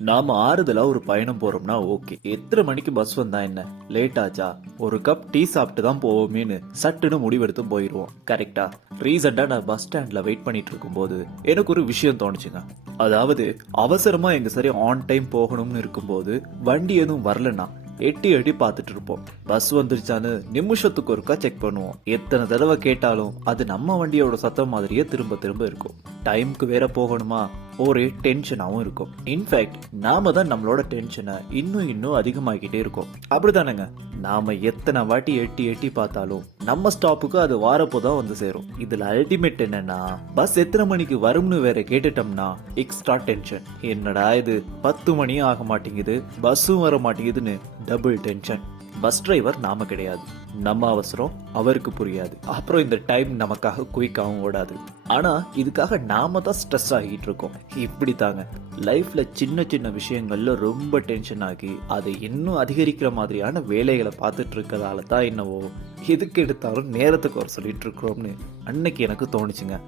நாம ஆறுதலா ஒரு பயணம் போறோம்னா ஓகே, எத்தனை மணிக்கு பஸ் வந்தா என்ன, லேட் ஆச்சா, ஒரு கப் டீ சாப்பிட்டு தான் போவோமேனு சட்டுன்னு முடிவெடுத்து போயிருவோம். கரெக்டா? ரீசெண்டா நான் பஸ் ஸ்டாண்ட்ல வெயிட் பண்ணிட்டு இருக்கும்போது எனக்கு ஒரு விஷயம் தோணுச்சுங்க. அதாவது அவசரமா எங்க சரி ஆன் டைம் போகணும்னு இருக்கும்போது வண்டி எதுவும் வரலன்னா எட்டி எட்டி பார்த்துட்டு இருப்போம். பஸ் வந்துருச்சான்னு நிமிஷத்துக்கு ஒருக்கா செக் பண்ணுவோம். எத்தனை தடவை கேட்டாலும் அது நம்ம வண்டியோட சத்தம் மாதிரியே திரும்ப திரும்ப இருக்கும். டைம்க்கு வேற போகணுமா, ஒரே டென்ஷனாவும் இருக்கும். இன்ஃபேக்ட் நாம தான் நம்மளோட டென்ஷனை இன்னும் இன்னும் அதிகமாக்கிட்டே இருக்கோம். அப்படிதானேங்க? நாம எத்தனை வாட்டி எட்டி எட்டி பார்த்தாலும் நம்ம ஸ்டாப்புக்கு அது வாரப்போதான் வந்து சேரும். இதுல அல்டிமேட் என்னன்னா, பஸ் எத்தனை மணிக்கு வரும்னு வேற கேட்டுட்டோம்னா எக்ஸ்ட்ரா டென்ஷன். என்னடா இது 10 மணியும் ஆக மாட்டேங்குது, பஸ்ஸும் வர மாட்டேங்குதுன்னு டபுள் டென்ஷன். பஸ் டிரைவர் நாம கிடையாது, நம்ம அவசரம் அவருக்கு புரியாது. அப்புறம் இந்த டைம் நமக்காக குயிக்காகவும் ஓடாது. ஆனா இதுக்காக நாம தான் ஸ்ட்ரெஸ் ஆகிட்டு இருக்கோம். இப்படி தாங்க லைஃப்ல சின்ன சின்ன விஷயங்கள்ல ரொம்ப டென்ஷன் ஆகி அதை இன்னும் அதிகரிக்கிற மாதிரியான வேலைகளை பார்த்துட்டு இருக்கதால தான் என்னவோ எதுக்கு எடுத்தாலும் நேரத்துக்கு வர சொல்லிட்டு இருக்கிறோம்னு அன்னைக்கு எனக்கு தோணுச்சுங்க.